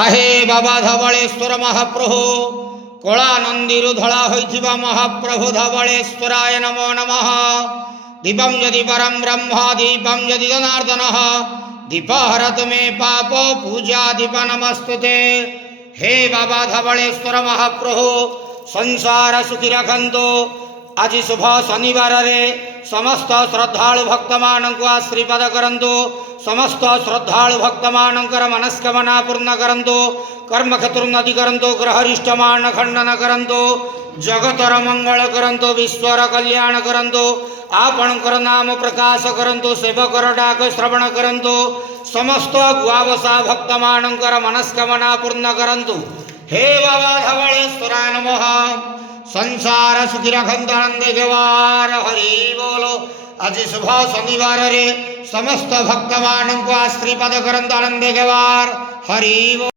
आहे बाबा धवलेश्वर महाप्रभु कला नंदी धला होइथिबा महाप्रभु धवलेश्वराय नमो नमः। दीपं यदि परम ब्रह्म दीपं यदि जनार्दन दीपहरत मे पाप पूजा दीप नमस्तुते। हे बाबा धवलेश्वर महाप्रभु संसार सुखी रखंतु। आज शुभ शनिवार रे समस्त श्रद्धालु भक्त मानक आशीर्वाद करंतु। समस्त श्रद्धालु भक्त मानकर मनस्कामना पूर्ण करंतु। कर्म क्षेत्रोन्नति करंतु। ग्रहरिष्ट मान खंडन करंतु। जगतर मंगल करंतु। विश्वर कल्याण करंतु। आपणकर नाम प्रकाश करंतु। सेवकर डाक श्रवण करंतु। समस्त गुआवसा भक्त मानकर मनस्कामना पूर्ण करंतु। हे बाबा धवलेश्वराय नमः। संसार सुखी रखंतु आनंद गेवार हरि बोलो। आज शुभ शनिवार रे समस्त भक्त मानक आशीर्वाद करंतु आनंद गेवार हरि बोलो।